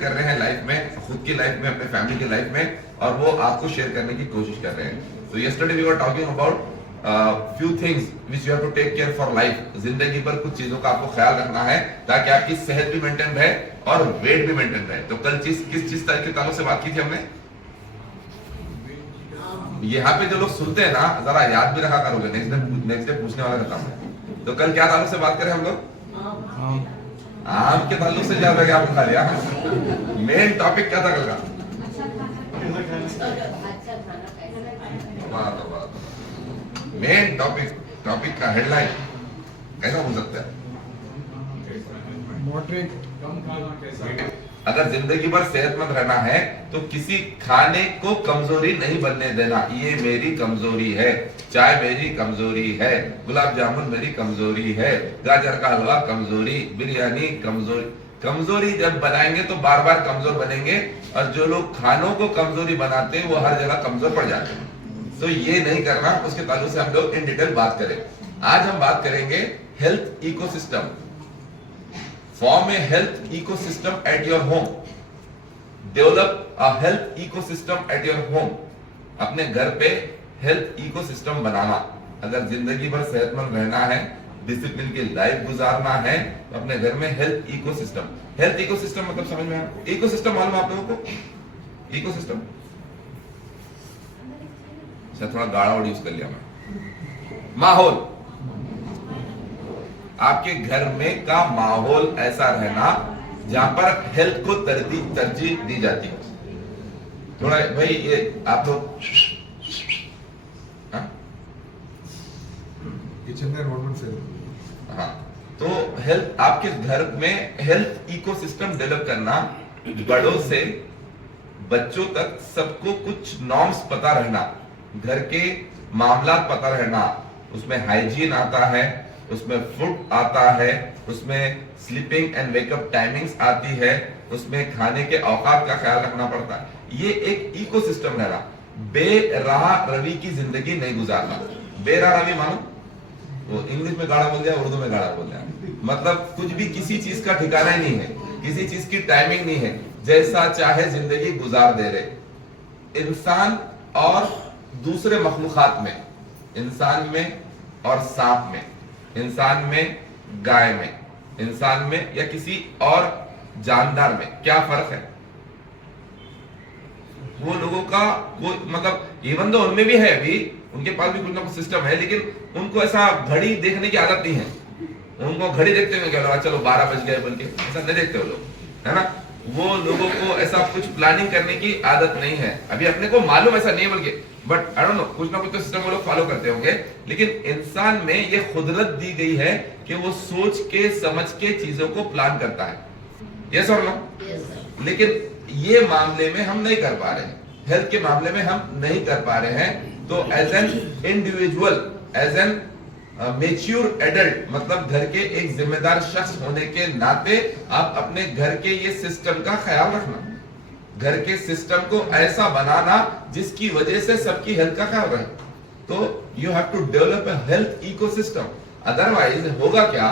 कर रहे हैं लाइफ में, खुद की लाइफ में, अपने फैमिली की लाइफ में, और वो आपको शेयर करने की कोशिश कर रहे हैं। तो yesterday we were talking about few things which you have to take care for life. जिंदगी पर कुछ चीजों का आपको ख्याल रखना है ताकि आपकी सेहत भी मेंटेन रहे और वेट भी मेंटेन रहे। तो कल किस चीज के ताल्लुक से बात की थी हमने? यहाँ पे जो लोग सुनते हैं ना, जरा याद भी रखा करोगे, नेक्स्ट डे पूछने वाला का काम है। तो कल क्या ताल्लुक से बात करें हम लोग? आम के ताल्लुक से ज्यादा क्या खा लिया। मेन टॉपिक क्या था कल का? मेन टॉपिक का हेडलाइन कैसा हो सकता है? अगर जिंदगी भर सेहतमंद रहना है तो किसी खाने को कमजोरी नहीं बनने देना। ये मेरी कमजोरी है, चाय मेरी कमजोरी है, गुलाब जामुन मेरी कमजोरी है, गाजर का हलवा कमजोरी, बिरयानी कमजोरी। कमजोरी जब बनाएंगे तो बार बार कमजोर बनेंगे, और जो लोग खानों को कमजोरी बनाते हैं वो हर जगह कमजोर पड़ जाते हैं। तो ये नहीं करना, उसके ताल्लुक से हम लोग इन डिटेल बात करें। आज हम बात करेंगे health ecosystem. Form a health ecosystem at your home. Develop a health ecosystem at your home. अपने घर पे हेल्थ इकोसिस्टम बनाना। अगर जिंदगी भर सेहतमंद रहना है, डिसिप्लिन की लाइफ गुजारना है, तो अपने घर में हेल्थ इकोसिस्टम। हेल्थ इकोसिस्टम मतलब समझ में आया? इकोसिस्टम मालूम आप लोगों को? इकोसिस्टम शायद थोड़ा गाढ़ा वर्ड यूज कर लिया मैं। माहौल, आपके घर में का माहौल ऐसा रहना जहां पर हेल्थ को तरजीह दी जाती है। थोड़ा भाई ये आप लोग किचन का एनवायरनमेंट से, हाँ, तो हेल्थ, आपके घर में हेल्थ इकोसिस्टम डेवलप करना, बड़ों से बच्चों तक सबको कुछ नॉर्म्स पता रहना, घर के मामलात पता रहना, उसमें हाइजीन आता है, उसमें फूड आता है, उसमें स्लीपिंग एंड वेकअप टाइमिंग्स आती है, उसमें खाने के औकात का ख्याल रखना पड़ता है। ये एक इकोसिस्टम रहना। बेराह रवि की जिंदगी नहीं गुजारना। बेराह रवि मानो वो इंग्लिश में गाढ़ा बोल दिया, उर्दू में गाढ़ा बोल दिया, मतलब कुछ भी किसी चीज का ठिकाना ही नहीं है, किसी चीज की टाइमिंग नहीं है, जैसा चाहे जिंदगी गुजार दे रहे। इंसान और दूसरे मखलूकात में, इंसान में और सांप में, इंसान में, गाय में, इंसान में या किसी और जानदार में क्या फर्क है? वो लोगों का वो मतलब इवन तो उनमें भी है, अभी उनके पास भी कुछ ना कुछ सिस्टम है, लेकिन उनको ऐसा घड़ी देखने की आदत नहीं है। उनको घड़ी देखते हुए क्या लगा चलो 12 बज गए, बल्कि ऐसा नहीं देखते वो लोग, है ना। वो लोगों को ऐसा कुछ प्लानिंग करने की आदत नहीं है। अभी अपने को मालूम ऐसा नहीं है, बल्कि बट आई डोंट नो, कुछ ना कुछ तो सिस्टम वो लोग फॉलो करते होंगे। लेकिन इंसान में ये खुदरत दी गई है कि वो सोच के समझ के चीजों को प्लान करता है। यस और नो? लेकिन ये मामले में हम नहीं कर पा रहे हैं, हेल्थ के मामले में हम नहीं कर पा रहे हैं। तो as an individual, as an mature adult, मतलब घर के एक जिम्मेदार शख्स होने के नाते आप अपने घर के ये सिस्टम का ख्याल रखना, घर के सिस्टम को ऐसा बनाना जिसकी वजह से सबकी हेल्थ का ख्याल रहे। तो you have to develop a health ecosystem. Otherwise होगा क्या,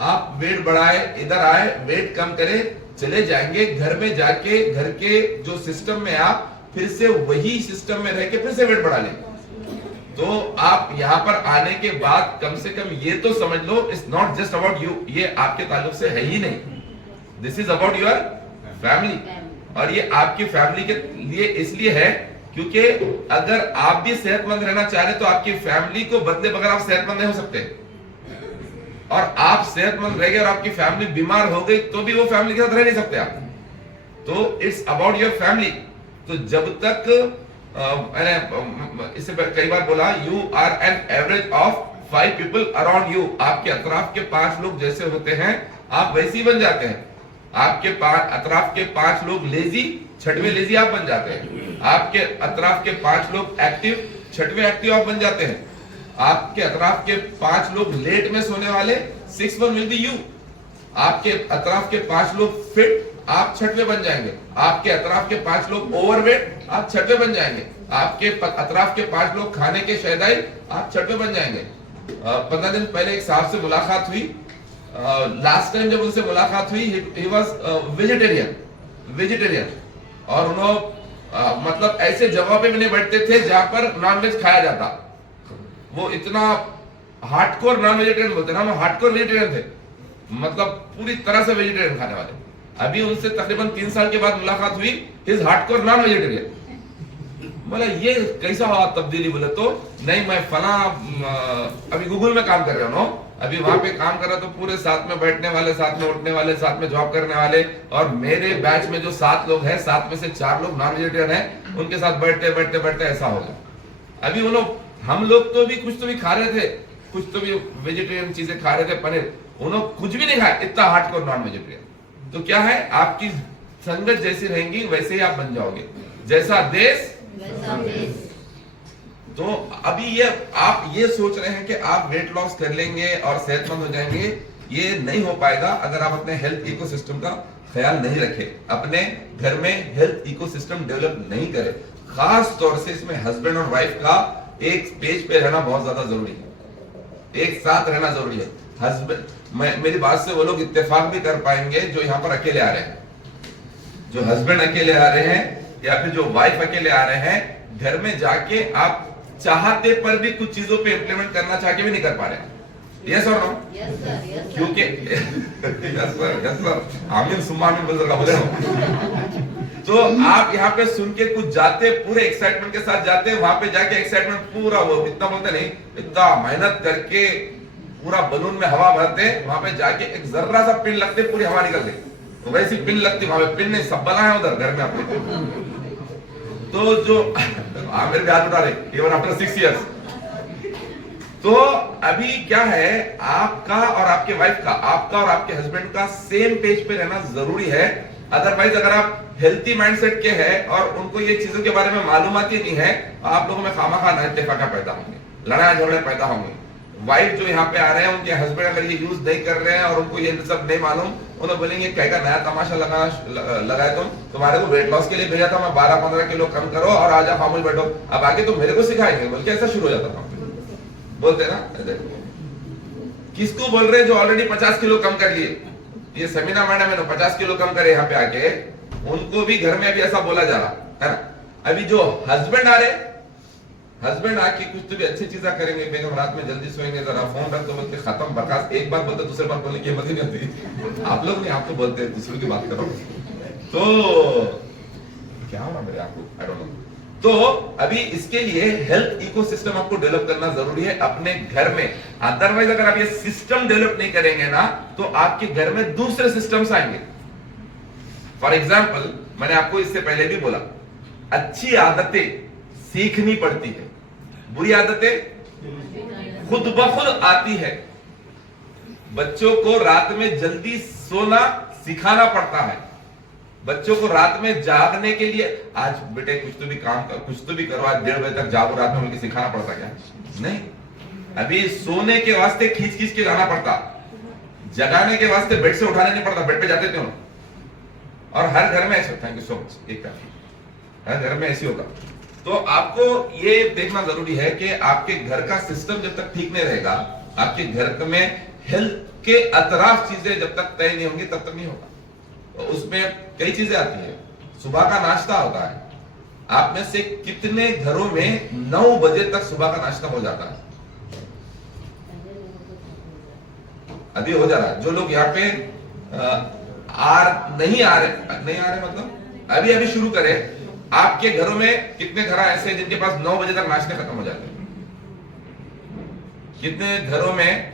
आप वेट बढ़ाए, इधर आए, वेट कम करे, चले जाएंगे, घर में जाके घर के जो सिस्टम में आप फिर से वही सिस्टम में रह के फिर से वेट बढ़ा लें। तो आप यहाँ पर आने के बाद कम से कम ये तो समझ लो, it's not just about you, ये आपके ताल्लुक से है ही नहीं, this is about your family. और ये आपकी फैमिली के लिए इसलिए है क्योंकि अगर आप भी सेहतमंद रहना चाह रहे तो आपकी फैमिली को बदले बगैर आप सेहतमंद नहीं हो सकते, और आप सेहतमंद रह गए और आपकी फैमिली बीमार हो गई तो भी वो फैमिली के साथ रह नहीं सकते आप। तो इट्स अबाउट योर फैमिली। तो जब तक मैंने इससे कई बार बोला, you are an average of 5 people around you. आपके अतराफ के 5 लोग जैसे होते हैं आप वैसे ही बन जाते हैं। आपके अतराफ के 5 लोग लेजी, 6वें लेजी आप बन जाते हैं। आपके अतराफ के 5 लोग एक्टिव, 6वें एक्टिव आप बन जाते हैं। आपके अतराफ के 5 लोग लेट में सोने वाले, 6th one will be you. आपके अतराफ के 5 लोग फिट, आप 6वें बन जाएंगे। आपके अतराफ के 5 लोग ओवरवेट, आप 6वें बन जाएंगे। आपके अतराफ के 5 लोग खाने के शैदाई, आप 6वें बन जाएंगे। 15 दिन पहले एक साहब से मुलाकात हुई। लास्ट टाइम जब उनसे मुलाकात हुई, ही वाज वेजिटेरियन। वेजिटेरियन, और उन्होंने मतलब ऐसे जगह पे भी नहीं बैठते थे जहां पर नॉनवेज खाया जाता। वो इतना हार्डकोर नॉन वेजिटेरियन बोलते हैं ना, हम हार्डकोर वेजिटेरियन थे, मतलब पूरी तरह से वेजिटेरियन खाने वाले। अभी उनसे तकरीबन 3 साल के बाद मुलाकात हुई, इज हार्डकोर नॉन वेजिटेरियन। बोला ये कैसा हुआ तब्दीली? बोले तो नहीं, मैं फला अभी गूगल में काम कर रहा हूँ, अभी वहां पे काम कर रहा, तो पूरे साथ में बैठने वाले, साथ में उठने वाले, साथ में जॉब करने वाले, और मेरे बैच में जो 7 लोग हैं, 7 में से 4 लोग नॉन वेजिटेरियन हैं, उनके साथ बैठते बैठते बैठते ऐसा हो गया। अभी वो लोग, हम लोग तो भी कुछ तो भी खा रहे थे, कुछ तो भी वेजिटेरियन चीजें खा रहे थे, पनीर, उन्होंने कुछ भी नहीं खाया, इतना हार्डकोर नॉन वेजिटेरियन। तो क्या है, आपकी संगत जैसी रहेंगी वैसे ही आप बन जाओगे, जैसा देश वैसा देश। तो अभी ये आप ये सोच रहे हैं कि आप वेट लॉस कर लेंगे और सेहतमंद हो जाएंगे, ये नहीं हो पाएगा अगर आप अपने हेल्थ इकोसिस्टम का ख्याल नहीं रखें, अपने घर में हेल्थ इकोसिस्टम डेवलप नहीं करें। खास तौर से इसमें हस्बैंड और वाइफ का एक पेज पे रहना बहुत ज्यादा जरूरी है, एक साथ रहना जरूरी है। हस्बैंड, मेरी बात से वो लोग इत्तेफाक भी कर पाएंगे जो यहाँ पर अकेले आ रहे हैं, जो हस्बैंड अकेले आ रहे हैं या फिर जो वाइफ अकेले आ रहे हैं। घर में जाके आप चाहते पर भी कुछ चीजों पे इंप्लीमेंट करना चाह के भी नहीं कर पा रहे। यस और नो? क्योंकि यस सर, आमीन सुम्मा आमीन बोल रहा बोले। तो आप यहाँ पे सुन के कुछ जाते, पूरे एक्साइटमेंट के साथ जाते, वहां पे जाके एक्साइटमेंट पूरा, वो इतना बोलते नहीं, इतना मेहनत करके पूरा बलून में हवा भरते, वहां पे जाके एक जर्रा सा पिन लगते, पूरी हवा निकल गई, तो वैसी पिन लगती, वहां पे पिन नहीं, सब बना है उधर घर में अपने। तो जो मेरे भी हाथ उठा रहे, इवन आफ्टर 6 इयर्स। तो अभी क्या है, आपका और आपके वाइफ का, आपका और आपके हस्बैंड का सेम पेज पे रहना जरूरी है। अदरवाइज अगर आप हेल्थी माइंडसेट के हैं और उनको ये चीजों के बारे में मालूमात ही नहीं है, तो आप लोगों में खामखा इत्तेफाका पैदा होंगे, लड़ाई झगड़े पैदा होंगे। वाइफ जो यहाँ पे आ रहे हैं, उनके हस्बैंड अगर ये यूज नहीं कर रहे हैं और उनको ये सब नहीं मालूम, उन्हें बोलेंगे क्या का नया तमाशा लगाए तुम, तुम्हारे को वेट लॉस के लिए भेजा था, मैं 12-15 किलो कम करो और आजा खामोश बैठो, अब आगे तुम मेरे को सिखाएंगे, बल्कि ऐसा शुरू हो जाता था। बोलते ना, किसको बोल रहे हैं जो ऑलरेडी 50 किलो कम कर लिए, ये समीना मैडम है ना 50 किलो कम करे यहाँ पे आके, उनको भी घर में अभी ऐसा बोला जा रहा है ना। अभी जो हस्बैंड आ रहे, हस्बैंड आके कुछ तो भी अच्छी चीजें करेंगे, बेगम रात में जल्दी सोएंगे, जरा फोन रख दो, बोलते खत्म, बर्खास्त, एक बात बोलते दूसरी बात बोलने की हिम्मत ही नहीं होती। आप लोग नहीं, आप तो बोलते हैं, दूसरों की बात करो। तो क्या हो रहा मेरे आपको, आई डोंट नो। तो अभी इसके लिए हेल्थ इकोसिस्टम आपको डेवलप करना जरूरी है अपने घर में। अदरवाइज अगर आप ये सिस्टम डेवलप नहीं करेंगे ना, तो आपके घर में दूसरे सिस्टम्स आएंगे। फॉर एग्जाम्पल, मैंने आपको इससे पहले भी बोला, अच्छी आदतें सीखनी पड़ती है, बुरी आदतें खुद ब खुद आती है। बच्चों को रात में जल्दी सोना सिखाना पड़ता है, बच्चों को रात में जागने के लिए, आज बेटे कुछ तो भी काम कर, कुछ तो भी करो, आज 1:30 बजे तक जागो रात में, उनकी सिखाना पड़ता क्या? नहीं, अभी सोने के वास्ते खींच खींच के जाना पड़ता, जगाने के वास्ते बेड से उठाने नहीं पड़ता, बेड पे जाते थे। और हर घर में ऐसा, थैंक यू सो मच, एक काफी, हर घर में ऐसी होगा। तो आपको ये देखना जरूरी है कि आपके घर का सिस्टम जब तक ठीक नहीं रहेगा, आपके घर में हेल्थ के अतराफ चीजें जब तक तय नहीं होंगी, तब तक नहीं होगा। तो उसमें कई चीजें आती है। सुबह का नाश्ता होता है, आप में से कितने घरों में 9 बजे तक सुबह का नाश्ता हो जाता है? अभी हो जा रहा है। जो लोग यहाँ पे नहीं आ रहे मतलब अभी अभी शुरू करें। आपके घरों में कितने घर ऐसे हैं जिनके पास 9 बजे तक नाश्ते खत्म हो जाते हैं? कितने घरों में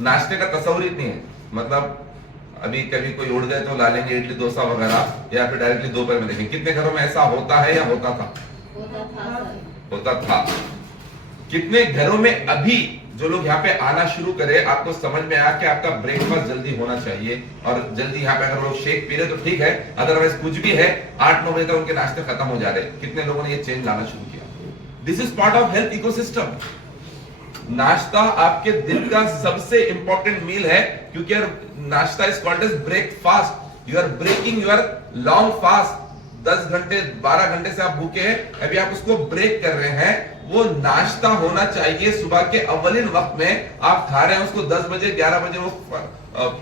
नाश्ते का तस्वीर इतनी है, मतलब अभी कभी कोई उड़ गए तो ला लेंगे इडली डोसा वगैरह, या फिर डायरेक्टली दोपहर में देखेंगे। कितने घरों में ऐसा होता है या होता था? होता था। कितने घरों में अभी जो लोग यहाँ पे आना शुरू करे, आपको समझ में आया कि आपका ब्रेकफास्ट जल्दी होना चाहिए, और जल्दी यहाँ पे अगर लोग शेक पी रहे तो ठीक है, अदरवाइज कुछ भी है 8-9 बजे तक उनके नाश्ते खत्म हो जा रहे। कितने लोगों ने ये चेंज लाना शुरू किया? This is part of health ecosystem. नाश्ता आपके दिन का सबसे इंपॉर्टेंट मील है, क्योंकि नाश्ता is called as breakfast. You are breaking your long fast. 10 घंटे 12 घंटे से आप भूखे हैं, अभी आप उसको ब्रेक कर रहे हैं। वो नाश्ता होना चाहिए सुबह के अव्वलिन वक्त में। आप खा रहे हैं उसको 10 बजे 11 बजे, वो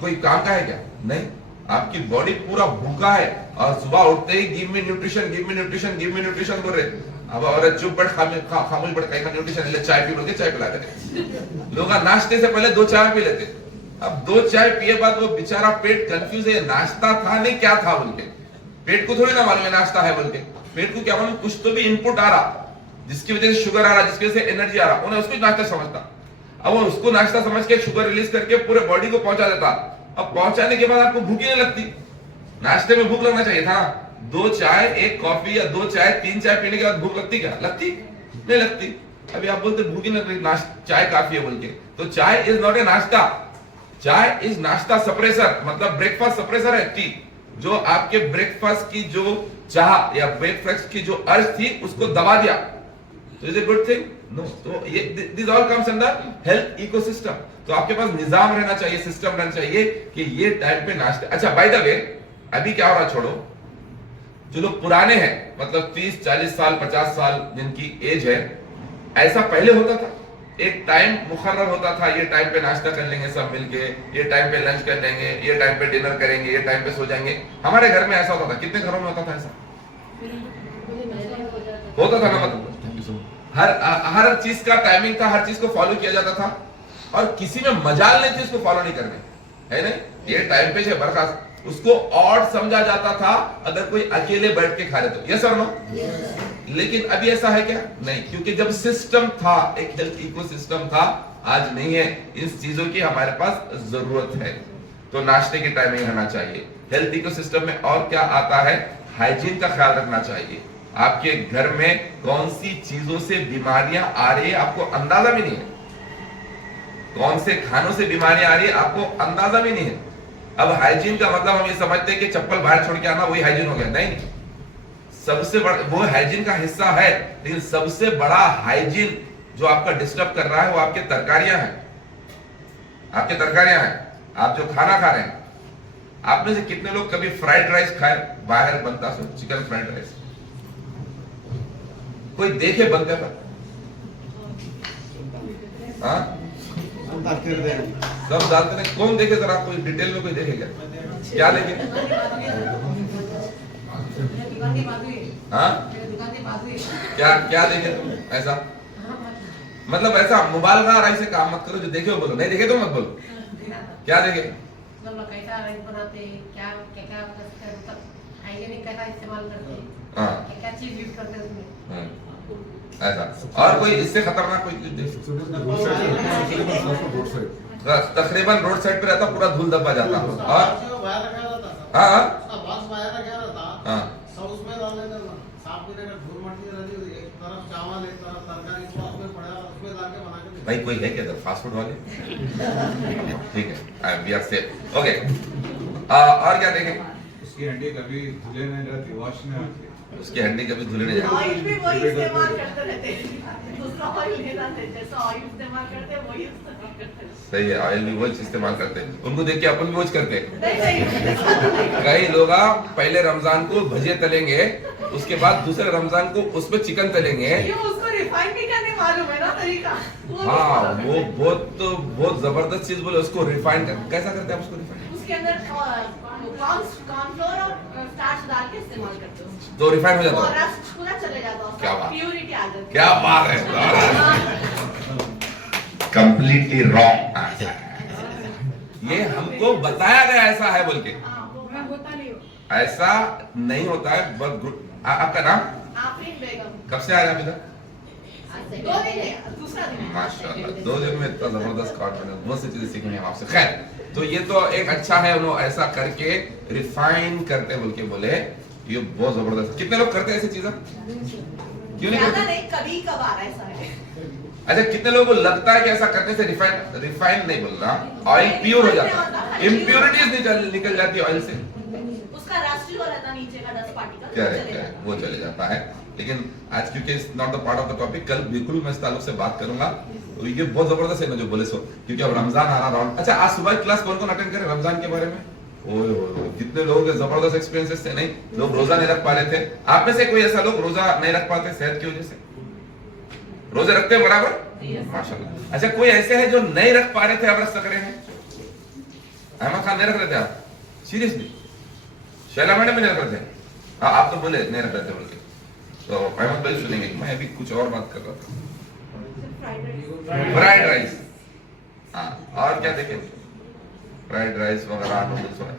कोई काम का है क्या? नहीं। आपकी बॉडी पूरा भूखा है और सुबह उठते ही give me nutrition, give me nutrition, give me nutrition बोल रहे। अब औरत चुप बैठ खामोश बैठ कहीं का न्यूट्रिशन ले, चाय पी लोगे, चाय पिला देते लोग। नाश्ते से पहले 2 चाय पी लेते। अब 2 चाय पिए बाद वो बेचारा पेट कंफ्यूज है, नाश्ता था नहीं क्या था बोल के। पेट को थोड़ी ना मालूम है नाश्ता है बोल के। पेट को क्या मालूम, कुछ तो भी इनपुट आ रहा जिसकी वजह से शुगर आ रहा, जिसकी वजह से एनर्जी आ रहा, उन्हें उसको नाश्ता समझता। अब वो उसको नाश्ता समझ के शुगर रिलीज करके पूरे बॉडी को पहुंचा देता। अब पहुंचाने के बाद आपको भूख ही नहीं लगती। नाश्ते में भूख लगना चाहिए था। 2 चाय, 1 कॉफी या 2 चाय, 3 चाय पीने के बाद भूख लगती क्या? लगती नहीं लगती। अभी आप बोलते भूख ही नहीं लग रही, चाय काफी है बोल के। तो चाय इज नॉट ए नाश्ता, चाय इज नाश्ता सप्रेसर, मतलब ब्रेकफास्ट सप्रेसर है टी, जो आपके ब्रेकफास्ट की जो चाह या ब्रेकफास्ट की जो अर्ज थी उसको दबा दिया। तो is a good thing? No. तो ये this all comes under health ecosystem. तो आपके पास निजाम रहना चाहिए, सिस्टम रहना चाहिए कि ये टाइम पे नाश्ते। अच्छा बाय द वे, अभी क्या हो रहा, छोड़ो, जो लोग पुराने हैं, मतलब 30, 40 साल, 50 साल जिनकी एज है, ऐसा पहले होता था। एक टाइम मुकर्रर होता था, ये टाइम पे नाश्ता कर लेंगे सब मिलके, ये टाइम पे लंच कर लेंगे, ये टाइम पे डिनर करेंगे, ये टाइम पे सो जाएंगे। हमारे घर में ऐसा होता था। कितने घरों में होता था ऐसा? होता था ना, मतलब हर चीज का टाइमिंग था, हर चीज को फॉलो किया जाता था और किसी में मजाल नहीं थी उसको फॉलो नहीं करने, है नहीं? ये टाइम पे है बर्खास्त, उसको ऑड समझा जाता था अगर कोई अकेले बैठ के खा रहे तो। यस और नो? लेकिन अभी ऐसा है क्या? नहीं, क्योंकि जब सिस्टम था, एक हेल्थ इकोसिस्टम था, आज नहीं है। इस चीजों की हमारे पास जरूरत है। तो नाश्ते की टाइमिंग रहना चाहिए। हेल्थ इकोसिस्टम में और क्या आता है? हाइजीन का ख्याल रखना चाहिए। आपके घर में कौन सी चीजों से बीमारियां आ रही है आपको अंदाजा भी नहीं है, कौन से खानों से बीमारियां आ रही है आपको अंदाजा भी नहीं है। अब हाइजीन का मतलब हम ये समझते हैं कि चप्पल बाहर छोड़ के आना वही हाइजीन हो गया, नहीं। सबसे बड़ा वो हाइजीन का हिस्सा है, लेकिन सबसे बड़ा हाइजीन जो आपका डिस्टर्ब कर रहा है वो आपके तरकारियां हैं, आपके तरकारियां हैं, आप जो खाना खा रहे हैं। आप में से कितने लोग कभी फ्राइड राइस खाए? बाहर बनता सो चिकन फ्राइड राइस, कोई देखे बनते पर? हाँ, सब जानते हैं। कौन देखे जरा, कोई डिटेल में कोई देखे क्या? क्या देखे? हाँ, क्या क्या देखे तुम ऐसा? मतलब ऐसा मुबालगा राय से काम मत करो, जो देखे हो बोलो, नहीं देखे तो मत बोलो। क्या देखे? कैसा राइस बनाते हैं, क्या क्या हाइजीनिक कैसा इस्तेमाल करते हैं, हाँ, क्या चीज यूज करते हैं उसमें, ऐसा। और कोई इससे खतरनाक कोई तकरीबन रोड साइड पे रहता, पूरा धूल दबा जाता। और हाँ हाँ, भाई कोई है क्या इधर फास्ट फूड वाले? ठीक है, वी आर सेफ, ओके। और क्या देखें? उसकी हड्डी कभी धुले नहीं रहती, वॉश नहीं होती, उसकी हड्डी कभी धुले नहीं जाती। ऑयल भी वही इस्तेमाल करते रहते हैं, दूसरा ऑयल लेना है, जैसा ऑयल इस्तेमाल करते हैं वही इस्तेमाल करते हैं। सही है, ऑयल भी वो इस्तेमाल करते हैं, उनको देख के अपन भी वो करते हैं। नहीं, कई लोग पहले रमजान को भजिए तलेंगे, उसके बाद दूसरे रमजान को उसमें चिकन तलेंगे। ये उसको रिफाइन भी करने मालूम है ना तरीका। हाँ, वो बहुत जबरदस्त चीज बोले, उसको रिफाइन कैसा करते हैं? उसको रिफाइन उसके अंदर कॉर्नफ्लोर और स्टार्च डाल के इस्तेमाल करते हो, तो रिफाइन हो जाता और है। रस्ट पूरा चले जाता है, क्या बात, प्योरिटी आ जाती है। क्या बात है, कंप्लीटली रॉन्ग। ये हमको बताया गया ऐसा है बोल के, होता नहीं हो। ऐसा नहीं होता है। बहुत गुड। आपका नाम? आफरीन बेगम। कब से आ रहे हैं इधर? 2 दिन है, दूसरा दिन है। माशाल्लाह, 2 दिन में इतना जबरदस्त कॉन्फिडेंस, बहुत सी चीजें सीखी हैं आपसे। खैर, तो ये तो एक अच्छा है, उन्होंने ऐसा करके रिफाइन करते बोल के बोले, ये बहुत जबरदस्त। कितने लोग करते हैं ऐसी चीजें? क्यों नहीं ज्यादा करते? नहीं, कभी कभार ऐसा है। अच्छा, कितने लोगों को लगता है कि ऐसा करने से रिफाइन नहीं बोलना, ऑयल प्योर हो जाता है, इम्प्योरिटीज निकल जाती है ऑयल से, उसका राष्ट्रीय रहता नीचे का 10 पार्टिकल क्या रहता है वो चले जाता है। लेकिन आज क्योंकि it's not the part of the topic, कल बिल्कुल मैं इस ताल्लुक से बात करूंगा। तो ये बहुत जबरदस्त है ना जो बोले सो, क्योंकि अब रमजान आ रहा है। अच्छा, आज सुबह क्लास कौन कौन अटेंड करे रमजान के बारे में? ओए ओए, कितने लोगों के जबरदस्त एक्सपीरियंसेस थे। नहीं, लोग रोजा नहीं रख पा रहे थे। आप में से कोई ऐसा लोग रोजा नहीं रख पाते सेहत की वजह से? रोजे रखते हैं बराबर, माशाल्लाह। अच्छा, कोई ऐसे है जो नहीं रख पा रहे थे, अब रख सक रहे हैं? अहमद खान नहीं रख रहे थे आप? सीरियसली शैला मैडम भी नहीं रख रहे थे। हाँ आप तो बोले नहीं रख रहे थे बोल के, तो अहमद भाई सुनेंगे। मैं अभी कुछ और बात कर रहा था। फ्राइड राइस, हाँ और क्या देखें, फ्राइड राइस वगैरह नूडल्स वगैरह।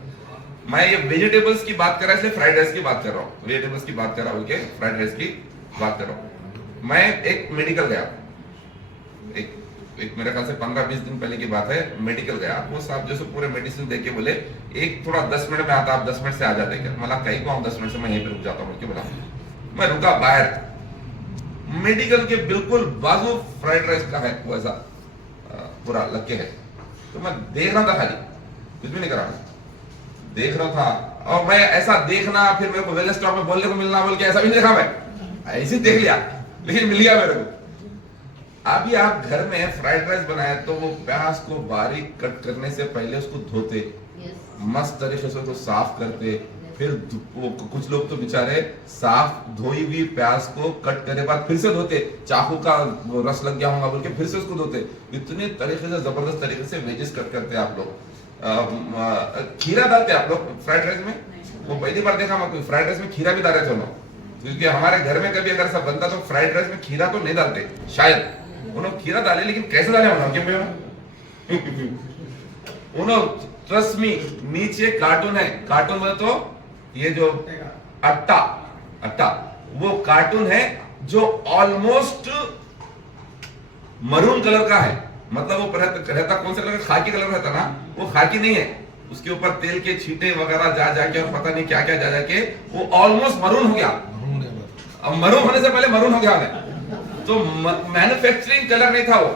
मैं ये वेजिटेबल्स की बात कर रहा है इसलिए फ्राइड राइस की बात कर रहा हूँ, वेजिटेबल्स की बात कर रहा हूँ बोल के फ्राइड राइस की बात कर रहा हूँ। मैं एक मेडिकल गया, एक मेरे ख्याल से 15-20 दिन पहले की बात है, मेडिकल गया। वो साहब जैसे पूरे मेडिसिन देके बोले एक थोड़ा 10 मिनट में आता, आप 10 मिनट से आ जाते क्या? मतलब कहीं को 10 मिनट से मैं यहीं पे रुक जाता हूँ बोला। मैं रुका बाहर, मेडिकल के बिल्कुल बाजू फ्राइड राइस का है वो ऐसा पूरा लग के है। तो मैं देख रहा था, खाली कुछ भी नहीं करा, देख रहा था। और मैं ऐसा देखना फिर मेरे को वेल स्टॉक में बोलने को मिलना बोल के ऐसा भी नहीं देखा, मैं ऐसे देख लिया लेकिन मिल गया मेरे को। अभी आप घर में फ्राइड राइस बनाए तो वो प्याज को बारीक कट करने से पहले उसको धोते, मस्त तरीके से उसको साफ करते, फिर वो कुछ लोग तो बेचारे साफ धोई हुई प्याज को कट करने बाद फिर से धोते, चाकू का रस लग गया होगा बोल के फिर से उसको धोते। इतने तरीके से जबरदस्त तरीके से वेजेस कट करते आप लोग। खीरा डालते आप लोग फ्राइड राइस में? वो पहली बार देखा मैं, कोई फ्राइड राइस में खीरा भी डाल रहे थे लोग, क्योंकि हमारे घर में कभी अगर सब बनता तो फ्राइड राइस में खीरा तो नहीं डालते, शायद उन्होंने खीरा डाले, लेकिन कैसे डाले उन्होंने ट्रस्ट मी, नीचे कार्टून है, कार्टून में तो ये जो अट्टा वो कार्टून है जो ऑलमोस्ट मरून कलर का है। मतलब वो रहता कौन सा कलर, खाकी कलर रहता ना, वो खाकी नहीं है, उसके ऊपर तेल के छींटे वगैरह जा जाके और पता नहीं क्या क्या जा जाके वो ऑलमोस्ट मरून हो गया। अब मरून होने से पहले मरून हो गया है, तो मैन्युफैक्चरिंग कलर नहीं था वो,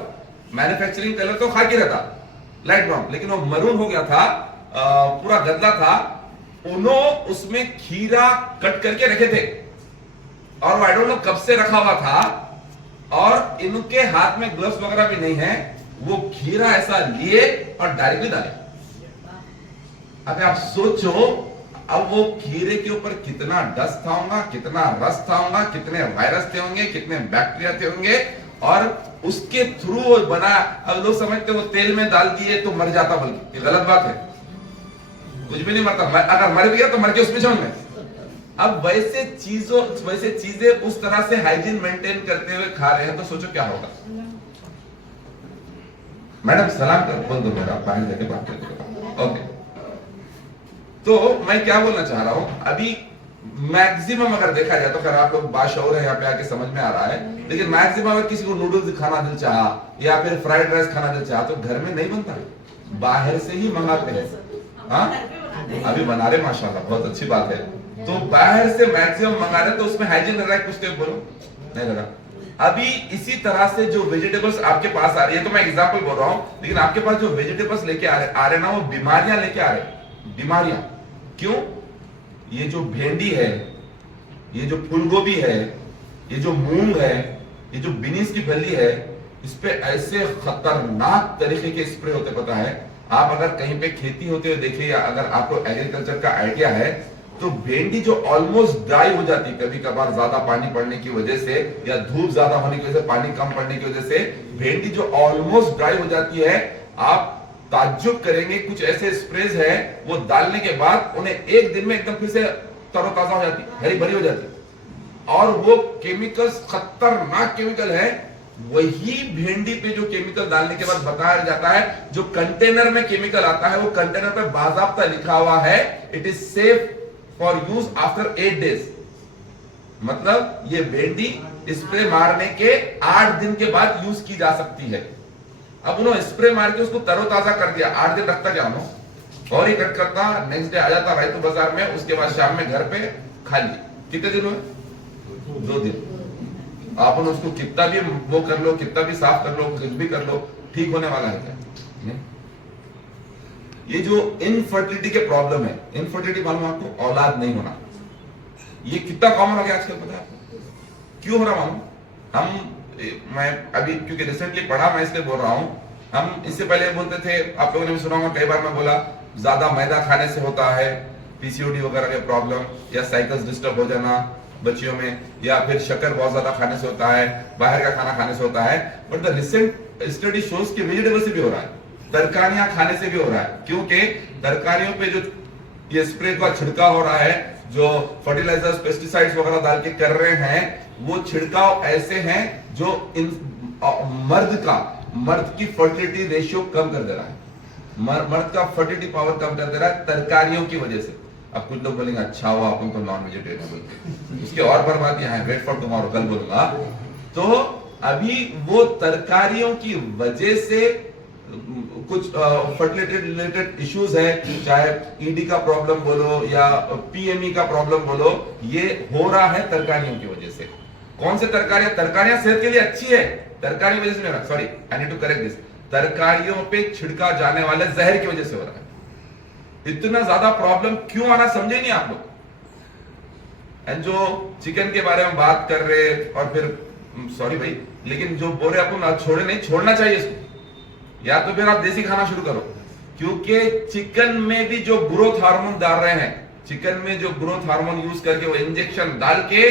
मैन्युफैक्चरिंग कलर तो खाकी रहता लाइट ब्राउन, लेकिन वो मरून हो गया था, पूरा गदला था। उन्होंने उसमें खीरा कट करके रखे थे और वो आई डोंट नो कब से रखा हुआ था, और इनके हाथ में ग्लव्स वगैरह भी नहीं है। वो खीरा ऐसा लिए और डायरेक्टली डाले। अगर आप सोचो अब वो खीरे के ऊपर कितना डस्ट था होगा, कितना रस था होगा, कितने वायरस थे होंगे, कितने बैक्टीरिया थे होंगे, और उसके थ्रू वो बना। अब लोग समझते वो तेल में डाल दिए तो मर जाता, बल्कि ये गलत बात है, कुछ भी नहीं मरता। अगर मर गया तो मर के उसमें छोड़ में। अब वैसे चीजें उस तरह से हाइजीन मेंटेन करते हुए खा रहे हैं तो सोचो क्या होगा। मैडम सलाम कर बोल दो, मेरा बाहर जाके बात करते। ओके, तो मैं क्या बोलना चाह रहा हूं, अभी मैक्सिमम अगर देखा जाए तो, अगर आप लोग बाशऊर है यहाँ पे आके समझ में आ रहा है, लेकिन मैक्सिमम अगर किसी को नूडल्स खाना दिल चाहा या फिर फ्राइड राइस खाना दिल चाहा तो घर में नहीं बनता, बाहर से ही मंगाते हैं। हाँ अभी बना रहे, माशाल्लाह बहुत अच्छी बात है। तो बाहर से मैक्सिमम मंगा रहे, तो उसमें हाइजीन लग रहा है, कुछ तो बोलो नहीं लगा। अभी इसी तरह से जो वेजिटेबल्स आपके पास आ रही है, तो मैं एग्जांपल बोल रहा हूं, लेकिन आपके पास जो वेजिटेबल्स लेके आ रहे ना, वो बीमारियां लेके आ रहे। बीमारियां क्यों? ये जो भेंडी है, ये जो फूलगोभी है, ये जो मूंग है, ये जो बीनीस की फली है, इस पे ऐसे खतरनाक तरीके के स्प्रे होते, पता है? आप अगर कहीं पे खेती होते हुए देखे, या अगर आपको एग्रीकल्चर का आइडिया है, तो भेंडी जो ऑलमोस्ट ड्राई हो जाती, कभी कभार ज्यादा पानी पड़ने की वजह से या धूप ज्यादा होने की वजह से, पानी कम पड़ने की वजह से भेंडी जो ऑलमोस्ट ड्राई हो जाती है, आप ताज्जुब करेंगे, कुछ ऐसे स्प्रेज है वो डालने के बाद उन्हें एक दिन में एकदम फिर से तरोताजा हो जाती, हरी भरी हो जाती। और वो केमिकल्स खतरनाक केमिकल है। वही भेंडी पे जो केमिकल डालने के बाद बताया जाता है, जो कंटेनर में केमिकल आता है, वो कंटेनर पे बाकायदा लिखा हुआ है, it is safe for use after 8 days. मतलब ये भेंडी स्प्रे मारने के 8 दिन के बाद यूज की जा सकती है। अब उन्होंने स्प्रे मार के उसको तरोताजा कर दिया, 8 दिन रखता क्या उन्होंने, और ही कट करता, नेक्स्ट डे आ जाता रायतू बाजार में, उसके बाद शाम में घर पे खा ली। कितने दिन हुए? 2 दिन। आप उसको कितना भी वो कर लो, कितना भी साफ कर लो, कुछ भी कर लो, ठीक होने वाला है क्या? नहीं। ये जो इनफर्टिलिटी के प्रॉब्लम है, इनफर्टिलिटी मालूम आपको, औलाद नहीं होना, ये कितना कॉमन हो गया आजकल, पता है आपको? क्यों हो रहा मालूम? मैं अभी क्योंकि रिसेंटली पढ़ा, मैं इसलिए बोल रहा हूं। हम इससे पहले बोलते थे, आप लोगों ने भी सुना होगा, कई बार मैं बोला ज्यादा मैदा खाने से होता है पीसीओडी वगैरह के प्रॉब्लम, या साइकिल्स डिस्टर्ब हो जाना बच्चियों में, या फिर शक्कर बहुत ज्यादा खाने से होता है, बाहर का खाना खाने से होता है। But the recent study shows कि वेजिटेबल से भी हो रहा है, तरकारियां खाने से भी हो रहा है, क्योंकि तरकारियों पे जो ये स्प्रे का छिड़काव हो रहा है, जो फर्टिलाइजर्स पेस्टिसाइड्स वगैरह डाल के कर रहे हैं, वो छिड़काव ऐसे हैं जो मर्द की फर्टिलिटी रेशियो कम कर दे रहा है, मर्द का फर्टिलिटी पावर कम कर दे रहा है तरकारियों की वजह से। अब कुछ लोग बोलेंगे अच्छा हुआ अपन को नॉन वेजिटेरियन बोलते, उसके और बर्बादियां हैं, वेट फॉर टुमारो, कल बोलूंगा। तो अभी वो तरकारियों की वजह से कुछ फर्टिलिटी रिलेटेड इश्यूज है, चाहे ईडी का प्रॉब्लम बोलो या पीएमई का प्रॉब्लम बोलो, ये हो रहा है तरकारियों की वजह से। कौन से तरकारियां? तरकारियां सेहत के लिए अच्छी है, तरकारी वजह से नहीं, sorry I need to correct this, तरकारियों पे छिड़का जाने वाले जहर की वजह से हो रहा है। इतना ज्यादा प्रॉब्लम क्यों आना समझे नहीं आप लोग। एंड जो चिकन के बारे में बात कर रहे और फिर सॉरी भाई, लेकिन जो बोल रहे अपन छोड़े नहीं, छोड़ना चाहिए इसको, या तो फिर आप देसी खाना शुरू करो, क्योंकि चिकन में भी जो ग्रोथ हार्मोन डाल रहे हैं, चिकन में जो ग्रोथ हार्मोन यूज करके वो इंजेक्शन डाल के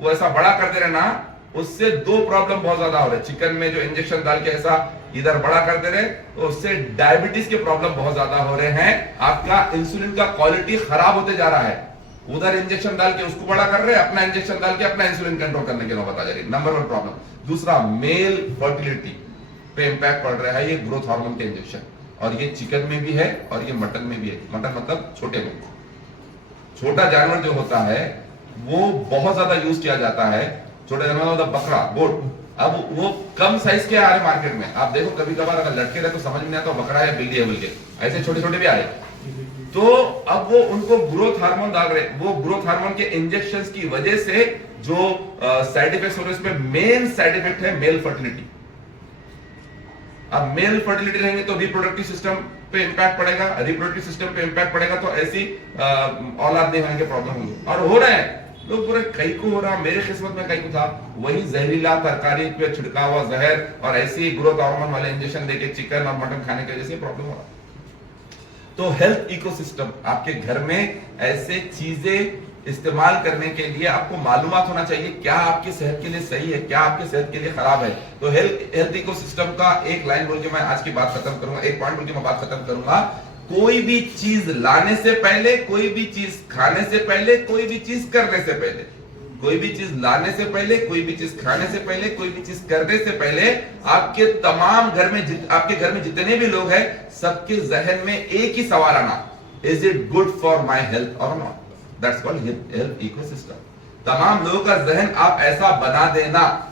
वो ऐसा बड़ा कर दे रहे ना, उससे दो प्रॉब्लम बहुत ज्यादा हो रहे हैं। चिकन में जो इंजेक्शन डाल के ऐसा इधर बड़ा कर दे रहे, तो उससे डायबिटीज के प्रॉब्लम बहुत ज्यादा हो रहे हैं, आपका इंसुलिन का क्वालिटी खराब होते जा रहा है। उधर इंजेक्शन डाल के उसको बड़ा कर रहे हैं, अपना इंजेक्शन डाल के अपना इंसुलिन कंट्रोल करने की नौबत आ जा रही है, नंबर 1 प्रॉब्लम। दूसरा, मेल फर्टिलिटी पे इंपैक्ट पड़ रहा है ये ग्रोथ हार्मोन के इंजेक्शन, और ये चिकन में भी है और ये मटन में भी है। मटन मतलब छोटे में, छोटा जानवर जो होता है वो बहुत ज्यादा यूज किया जाता है, छोटा जानवर मतलब बकरा, गोट। अब वो कम साइज के आ रहे मार्केट में, आप देखो कभी कभार अगर लटके रहे तो समझ में नहीं आता बकरा है बिल्ली है बोल के, ऐसे छोटे छोटे भी आ रहे। तो अब वो उनको ग्रोथ हार्मोन डाल रहे, वो ग्रोथ हार्मोन के इंजेक्शंस की वजह से जो साइड इफेक्ट्स हो रहे हैं, उसमें मेन साइड इफेक्ट है मेल फर्टिलिटी। अब मेल फर्टिलिटी रहेंगे तो रिप्रोडक्टिव सिस्टम पे इंपैक्ट पड़ेगा, रिप्रोडक्टिव सिस्टम पे इंपैक्ट पड़ेगा तो ऐसी औलाद नहीं होने के प्रॉब्लम होंगे, और हो रहे हैं लोग पूरे। कई को हो रहा, मेरे किस्मत में कई को था, वही जहरीला तरकारी पे छिड़का हुआ जहर और ऐसी ग्रोथ हार्मोन वाले इंजेक्शन देके चिकन और मटन खाने की वजह से प्रॉब्लम हो रहा। तो हेल्थ इकोसिस्टम, आपके घर में ऐसे चीजें इस्तेमाल करने के लिए आपको मालूमात होना चाहिए क्या आपकी सेहत के लिए सही है, क्या आपकी सेहत के लिए खराब है। तो हेल्थ इकोसिस्टम का एक लाइन बोल के मैं आज की बात खत्म करूंगा, एक पॉइंट बोल के मैं बात खत्म करूंगा। कोई भी चीज लाने से पहले, कोई भी चीज खाने से पहले, कोई भी चीज करने से पहले, कोई भी चीज लाने से पहले, कोई भी चीज खाने से पहले, कोई भी चीज करने से पहले आपके तमाम घर में आपके घर में जितने भी लोग हैं, सबके जहन में एक ही सवाल आना, is it good for my health और not. That's called health ecosystem. तमाम लोगों का जहन आप ऐसा बना देना,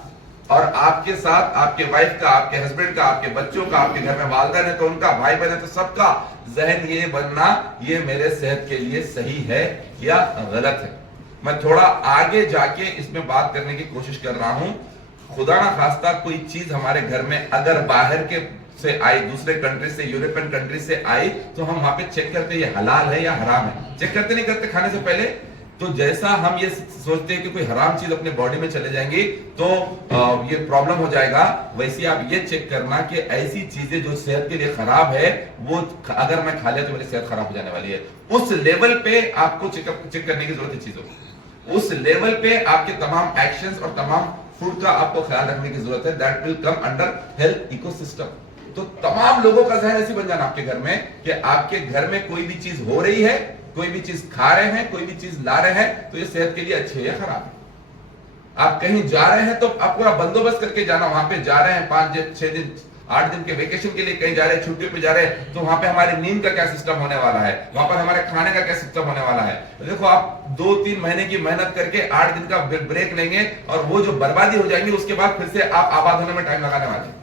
और आपके साथ आपके वाइफ का, आपके हस्बैंड का, आपके बच्चों का, आपके घर में वालिदैन है तो उनका, भाई बहन है तो सबका जहन ये बनना, ये मेरे सेहत के लिए सही है या गलत है। मैं थोड़ा आगे जाके इसमें बात करने की कोशिश कर रहा हूं। खुदा ना खास्ता कोई चीज हमारे घर में अगर बाहर के से आई, दूसरे कंट्री से, यूरोपियन कंट्री से आई, तो हम वहां पे चेक करते ये हलाल है या हराम है, चेक करते नहीं करते खाने से पहले। तो जैसा हम ये सोचते हैं कि कोई हराम चीज अपने बॉडी में चले जाएंगी तो ये प्रॉब्लम हो जाएगा, वैसे आप ये चेक करना कि ऐसी चीजें जो सेहत के लिए खराब है, वो अगर मैं खा लिया तो मेरी सेहत खराब हो जाने वाली है। उस लेवल पे आपको चेक करने की जरूरत है चीजों, उस लेवल पे आपके तमाम एक्शंस और तमाम फूड का आपको ख्याल रखने की जरूरत है। That will come under health ecosystem. तो तमाम लोगों का जहन ऐसी बन जाना आपके घर में कि आपके घर में कोई भी चीज हो रही है, कोई भी चीज खा रहे हैं, कोई भी चीज ला रहे हैं, तो ये सेहत के लिए अच्छी है या खराब है। आप कहीं जा रहे हैं तो आप पूरा बंदोबस्त करके जाना, वहां पे जा रहे हैं 5 दिन 6 दिन 8 दिन के वेकेशन के लिए कहीं जा रहे हैं, छुट्टियों पे जा रहे हैं, तो वहां पे हमारी नींद का क्या सिस्टम होने वाला है, वहां पर हमारे खाने का क्या सिस्टम होने वाला है। देखो आप 2-3 महीने की मेहनत करके 8 दिन का ब्रेक लेंगे और वो जो बर्बादी हो जाएंगी, उसके बाद फिर से आप आबाद होने में टाइम लगाने वाले हैं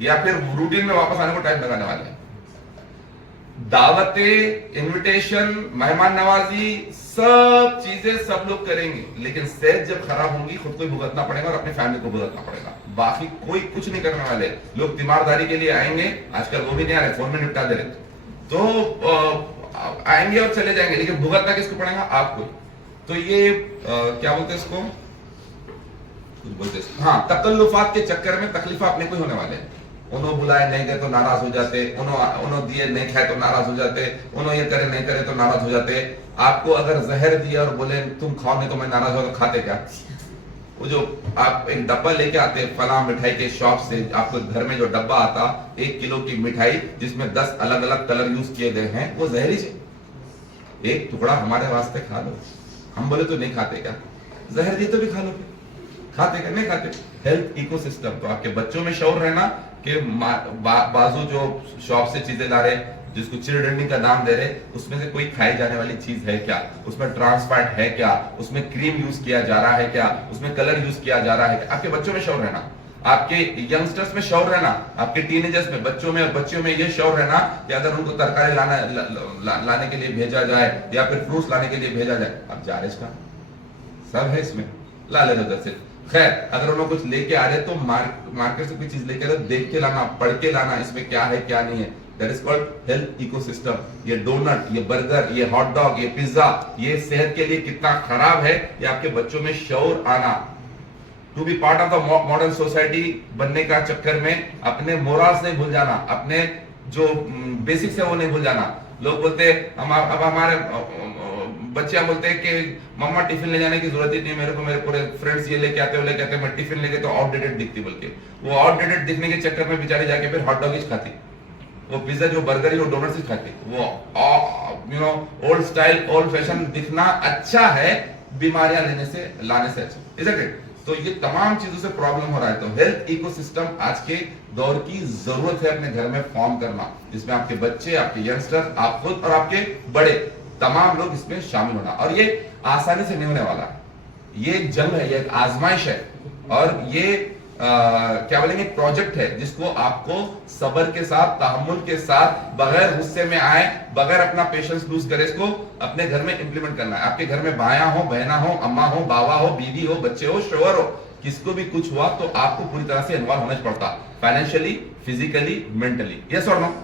या फिर रूटीन में वापस आने को टाइम लगाने वाले हैं। दावतें, इनविटेशन, मेहमान नवाजी, सब चीजें सब लोग करेंगे, लेकिन सेहत जब खराब होगी खुद को भुगतना पड़ेगा और अपनी फैमिली को भुगतना पड़ेगा। बाकी कोई कुछ नहीं करने वाले लोग। तीमारदारी के लिए आएंगे, आजकल वो भी नहीं आ रहे, फोन में निपटा दे रहे, तो आएंगे और चले जाएंगे, लेकिन भुगतना किसको पड़ेगा? आपको। तो ये क्या बोलते हैं इसको, हाँ, तकल्लुफात के चक्कर में तकलीफ अपने को ही होने वाले हैं। उन्होंने बुलाए नहीं गए तो नाराज हो जाते, उन्होंने दिए नहीं खाए तो नाराज हो जाते, उन्होंने ये करे नहीं करे तो नाराज हो जाते। आपको अगर जहर दिया और बोले तुम खाओ नहीं तो मैं नाराज होगा, खाते क्या? वो जो आप एक डब्बा लेके आते फला मिठाई के शॉप से, आपको घर में जो डब्बा आता 1 किलो की मिठाई जिसमें 10 अलग अलग कलर यूज किए गए हैं, वो जहरी से एक टुकड़ा हमारे वास्ते खा लो। हम बोले तो नहीं खाते क्या? जहर दी तो भी खा लो, खाते क्या? नहीं खाते। हेल्थ इकोसिस्टम, तो आपके बच्चों में शौर रहना कि बाजू जो शॉप से चीजें ला रहे, जिसको चिरडंडी का नाम दे रहे, उसमें से कोई खाई जाने वाली चीज है क्या, उसमें ट्रांसफैट है क्या, उसमें क्रीम यूज किया जा रहा है क्या, उसमें कलर यूज किया जा रहा है क्या? आपके बच्चों में शौर रहना, आपके यंगस्टर्स में शौर रहना, आपके टीनेजर्स में, बच्चों में और बच्चियों में ये शौर रहना कि अगर उनको तरकारी लाने के लिए भेजा जाए या फिर फ्रूट्स लाने के लिए भेजा जाए, अब जा रहे इसका सब है इसमें, ला ले उधर से। खैर, अगर उन्होंने कुछ लेके आ रहे तो मार्केट से कोई चीज लेके आ रहे, देख के लाना, पढ़ के लाना, इसमें क्या है क्या नहीं है। That is called health ecosystem. ये डोनट, ये बर्गर, ये हॉट डॉग, ये पिज्जा, ये सेहत के लिए कितना खराब है, ये आपके बच्चों में शौर आना। To be part of the modern society बनने का चक्कर में अपने मोरल्स नहीं भूल जाना, अपने जो बेसिक्स है वो नहीं भूल जाना। लोग बोलते अब हमारे बच्चे बोलते हैं कि मम्मा टिफिन ले जाने की जरूरत ही नहीं, मेरे को मेरे पूरे फ्रेंड्स ये लेके आते हैं, मैं टिफिन लेके तो आउटडेटेड दिखती, बल्कि वो आउटडेटेड दिखने के चक्कर में बेचारी जाके फिर हॉट डॉग ही खाती, वो पिज्जा जो बर्गर वो डोनट्स ही खाती। वो ओल्ड स्टाइल ओल्ड फैशन दिखना अच्छा है, बीमारियां लाने से अच्छा, इज़न्ट इट? तो ये तमाम चीजों से प्रॉब्लम हो रहा है। तो हेल्थ इकोसिस्टम आज के दौर की जरूरत है अपने घर में फॉर्म करना, जिसमें आपके बच्चे, आपके यंगस्टर, आप खुद और आपके बड़े तमाम लोग इसमें शामिल होना। और ये आसानी से नहीं होने वाला है, ये एक जंग है, ये एक आजमाइश है, और ये क्या बोलेंगे, प्रोजेक्ट है जिसको आपको सब्र के साथ, तहम्मुल के साथ, बगैर गुस्से में आए, बगैर अपना पेशेंस लूज करे, इसको अपने घर में इंप्लीमेंट करना है। आपके घर में भाया हो, बहना हो, अम्मा हो, बाबा हो, बीवी हो, बच्चे हो, शोहर हो, किसको भी कुछ हुआ तो आपको पूरी तरह से इन्वॉल्व होना पड़ता, फाइनेंशियली, फिजिकली, मेंटली। यस और नो?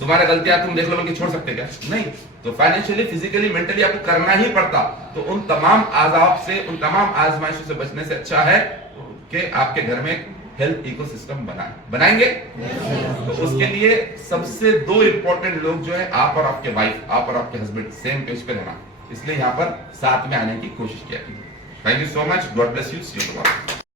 तुम्हारे गलतियां तुम देख लो बल्कि छोड़ सकते क्या? नहीं। तो फाइनेंशियली, फिजिकली, मेंटली आपको करना ही पड़ता। तो उन तमाम आजाब से, उन तमाम आजमाइशों से बचने से अच्छा है कि आपके घर में हेल्थ इकोसिस्टम बनाएंगे। तो उसके लिए सबसे दो इंपॉर्टेंट लोग जो है, आप और आपके वाइफ, आप और आपके हस्बैंड सेम पेज पे रहना, इसलिए यहाँ पर साथ में आने की कोशिश किया। Thank you so much, God bless you, see you tomorrow.